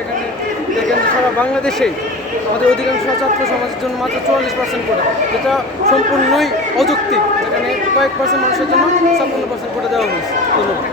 এখানে দেখেন সারা বাংলাদেশে আমাদের অধিকাংশ ছাত্র সমাজের জন্য মাত্র চুয়াল্লিশ পার্সেন্ট কোটা যেটা সম্পূর্ণই অযৌক্তিক। যেখানে কয়েক পার্সেন্ট মানুষের জন্য ছাপ্পান্ন পার্সেন্ট কোটা দেওয়া হয়েছে। ধন্যবাদ।